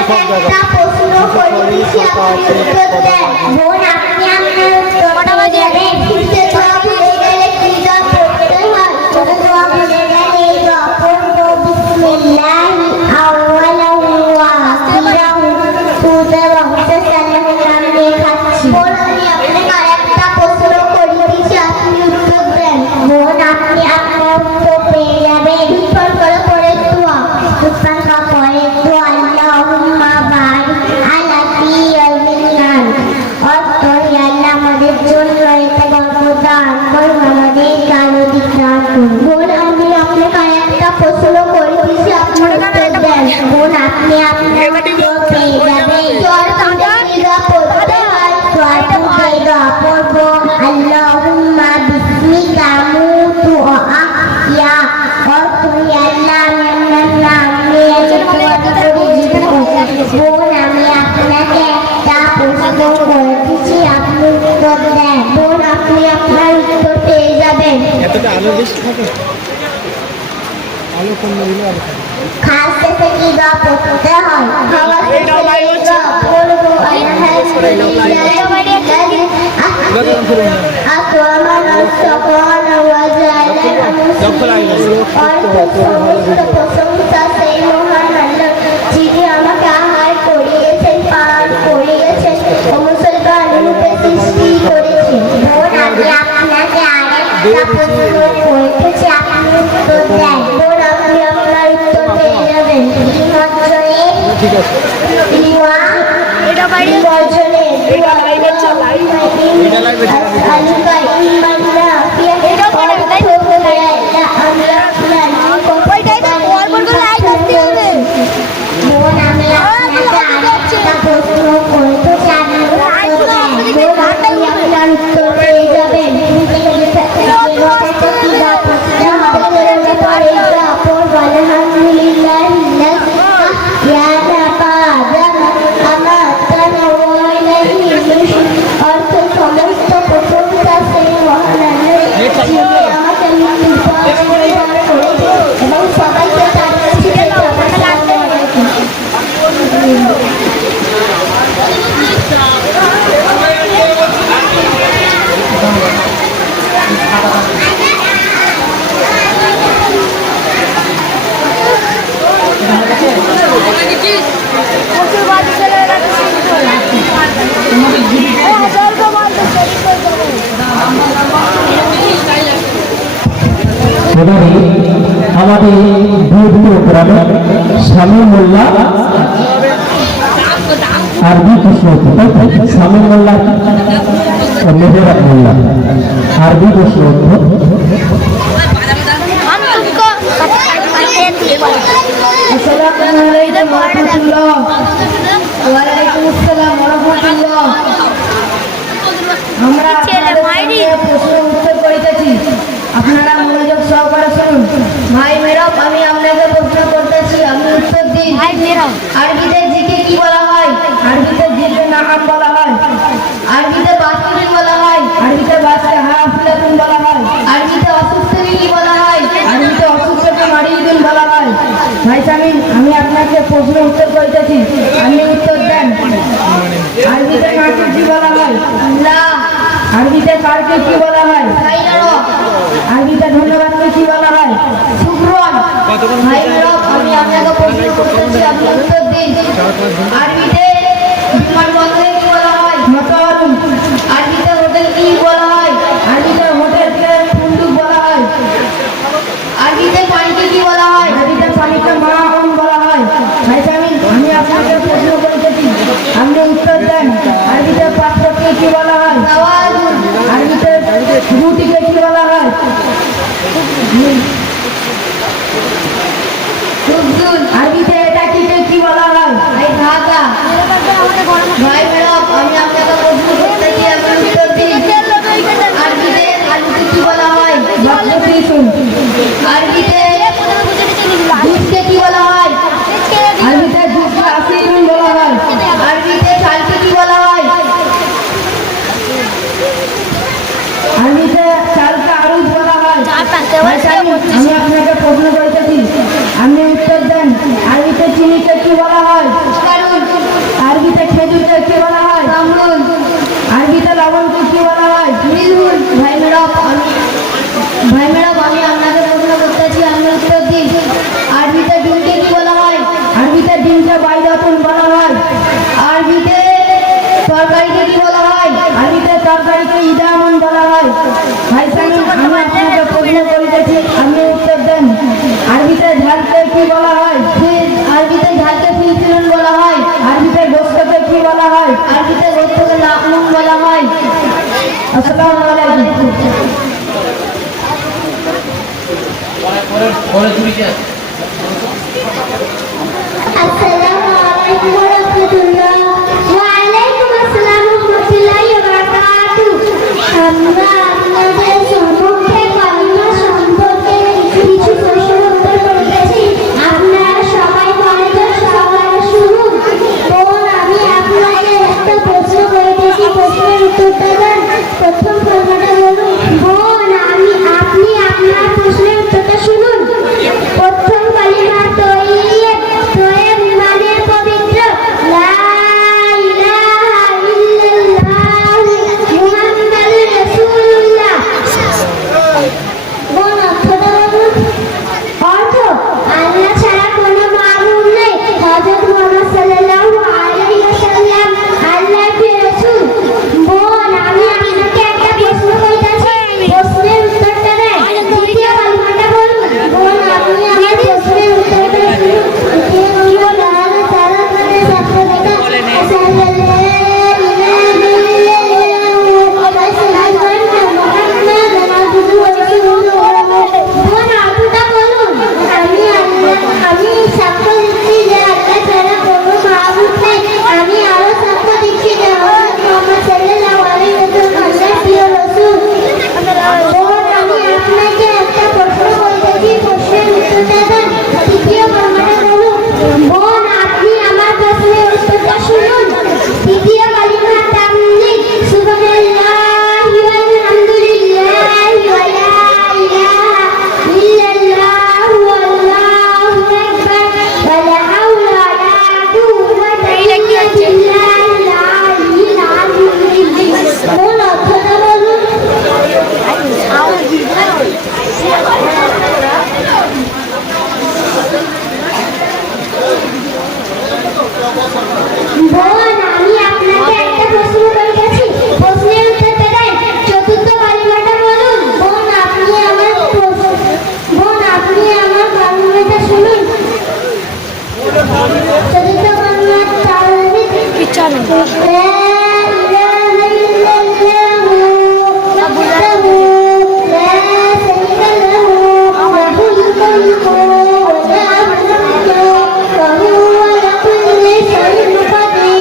একটা প্রশ্ন করেছি, আপনি উত্তর দেন। বোন, আপনি আপনার উত্তরটা জানেন? খুঁজতে দোয়া ভুলে গেলে কি দোয়া পড়তে হয়? ছোট দোয়া ভুলে গেলে এই দোয়া পড়বো, বিসমিল্লাহি আউওয়ালাহু ওয়া আখিরাহু। সুদে ওয়াহতে সাল্লাল্লাহু নাম নিয়ে খাচ্ছি। বোন, আমি আপনাকে আরেকটা প্রশ্ন করেছি, আপনি উত্তর দেন। বোন, আপনি আপনার উত্তর পেয়ে যাবেন। বিফল করে পড়ে দোয়া, সুবহান কা পড়ে দোয়া, আল্লাহুম্মা বারিক আলা তিয়াবিনান। অর্থ, আল্লাহ আমাদের জন্য এটা গল্প দান করুন, আমাদের কারো দিক দান করুন। বোন, আমি আপনাকে আরেকটা প্রশ্ন করেছি, আপনি উত্তর দেন। বোন, আপনি আপনার উত্তর পেয়ে যাবেন। জ্বর কাঁধে দোয়া পড়তে হয়, জ্বর কাঁধে দোয়া পড়বো, আল্লাহুম্মা বিসমিকা মুতু ওয়া আহইয়া। অর্থ, আল্লাহ আমি আপনার নাম নিয়ে দোয়া করে জীবন। বোন, আমি আপনাকে একটা প্রশ্ন করেছি, আপনি উত্তর দেন। বোন, আপনি আপনার উত্তর পেয়ে যাবেন। এতটা আলো বেশি থাকে, আলো কম দিলে আলো থাকে। খাস শেষে কি দোয়া পড়তে হয়? খাওয়া শেষে এই দোয়া পড়বো, যিনি আমাকে আহার করিয়েছেন, পান করিয়েছেন ও মুসলমান রূপে সৃষ্টি করেছেন। বোন, আমি আপনাকে আরেকটা প্রশ্ন করেছি, আপনি উত্তর দেন। বোন, আপনি আপনার উত্তর পেয়ে যাবেন। ঠিক আছে, এবং সবাইকে তার এবারে আমাদের দুধপুর গ্রামে স্বামী মোল্লা আরবি প্রশ্ন, স্বামী মোল্লা মেহরাব মোল্লা আরবি প্রশ্ন। আমরা প্রশ্ন উত্তর করিতেছি, আপনারা মনোযোগ সহকারে শুনুন। ভাই মেরব, আমি আপনাকে প্রশ্ন করতেছি, আপনি উত্তর দিন। আরবিতে জিকে কি বলা হয়? আরবিতে জিকে নাম বলা হয়। আরবিতে বাস্তুরিন বলা হয়। আরবিতে বাসকে হাফিলাতুন বলা হয়। আরবিতে অসুস্থকে কি বলা হয়? আরবিতে অসুস্থকে মারিদুন বলা হয়। ভাই সামিন, আমি আপনাকে প্রশ্ন উত্তর করিতেছি, আপনি উত্তর দেন। আরবিতে কাকে কি বলা হয়? আল্লাহ। আরবিতে কারকে কি বলা হয়? আরবিতে ধন্যবাদকে কি বলা হয়? শুকরান। ভাই মেরব, আমি আপনাকে প্রশ্ন করতেছি, আপনি উত্তর দিন। আরবিতে বিমানবন্দরে কি বলা হয়? মতাওয়ারুন। আরবিতে হোটেল কি বলা হয়? আরবিতে হোটেলকে ফুন্ডুক বলা হয়। আরবিতে পানিকে কি বলা হয়? আরবিতে পানিকে মাউন বলা হয়। ভাই সামিন, আমি আপনাকে প্রশ্ন করতেছি, আপনি উত্তর দেন। আরবিতে পাত্রকে কি বলা হয়? তাওয়াজুন। আরবিতে রুটিকে কি বলা হয়? সুবজুন। আরবিতে এটাকে কি বলা হয়? এই ঢাকা। ভাই মেরব, আমি আপনাকে প্রশ্ন করতেছি, আপনি উত্তর দিন। আরবিতে আলুকে কি বলা হয়? বাকরুন। আরবিতে দুধকে কি বলা হয়? আরবিতে দুধকে আসিরুন বলা হয়। আরবিতে চালকে কি বলা হয়? আরবিতে চালকে আরুজ বলা হয়। আরবিতে বাইদাতুন বলা হয়। আরবিতে তরকারিকে কি বলা হয়? আরবিতে তরকারিকে ইদামুন বলা হয়। ভাই সামিন, আমি আপনাকে প্রশ্ন করিতেছি, আপনি উত্তর দেন। আরবিতে ঝালকে কি বলা হয়? আরবিতে ঝালকে ফিলফিলুন বলা হয়। আরবিতে গোস্তকে কি বলা হয়? আরবিতে গোস্তকে লাহমুন বলা হয়। আসসালামু আলাইকুম। আসসালামু আলাইকুম ওয়া রাহমাতুল্লাহ। ওয়া আলাইকুম আসসালাম ওয়া রাহমাতুল্লাহি ওয়া বারাকাতুহু। আমরা আপনাদের সম্মুখে কালিমা সম্পর্কে কিছু প্রশ্ন উত্তর করিতেছি। আপনারা সবাই মনোযোগ সহকারে শুনুন। বোন, আমি আপনাকে একটা প্রশ্ন করিতেছি, প্রশ্নের উত্তরটা দেন। প্রথম প্রশ্নটা বলুন। বোন, আপনি আপনার প্রশ্নের উত্তরটা শুনুন। প্রথম কালিমা তয়্যিব, তয়্যিব মানে পবিত্র। লা ইলাহা ইল্লাল্লাহ মুহাম্মাদুর রাসূলুল্লাহ। বোন, অর্থটা বলুন। অর্থ, আল্লাহ ছাড়া কোনো মাবুদ নেই। হযরত মুহাম্মদ সাল্লাল্লাহু আলাইহি ওয়াসাল্লাম আল্লাহর প্রিয় রাসূল। বোন, আমি আপনাকে একটা প্রশ্ন করিতেছি, প্রশ্নের উত্তরটা দেন। দ্বিতীয় কালিমাটা বলুন। বোন, আপনি আমার প্রশ্নের উত্তরটা শুনুন। দ্বিতীয় কালিমা লা তাআলা মানে সাফাদাতা সাল্লাল্লাহু আমি সাক্ষ্য দিচ্ছি যে আল্লাহ ছাড়া কোনো মাবুদ নেই। আমি আরো সাক্ষ্য দিচ্ছি যে হযরত মুহাম্মদ সাল্লাল্লাহু আলাইহি ওয়াসাল্লাম আল্লাহর প্রিয় রাসূল। বোন, আমি আপনাকে একটা প্রশ্ন করিতেছি, প্রশ্নের উত্তরটা দেন। তৃতীয় কালিমাটা বলুন। বোন, আপনি আমার প্রশ্নের উত্তরটা শুনুন। তৃতীয় কালিমা তামলিক। সুবহানাল্লাহি ওয়াল হামদুলিল্লাহি ওয়া লা ইলাহা ইল্লাল্লাহু আল্লাহু আকবার ওয়া লা হাওলা ওয়া লা কুওয়াতা ইল্লা বিল্লাহিল আলিয়্যিল আযীম। বোন, অর্থটা বলুন। বোন, আমি আপনাকে একটা প্রশ্ন করিতেছি, প্রশ্নের উত্তরটা দেন। চতুর্থ কালিমাটা বলুন। বোন, আপনি আমার কালিমাটা শুনুন। চতুর্থ কালিমা তাওহীদ।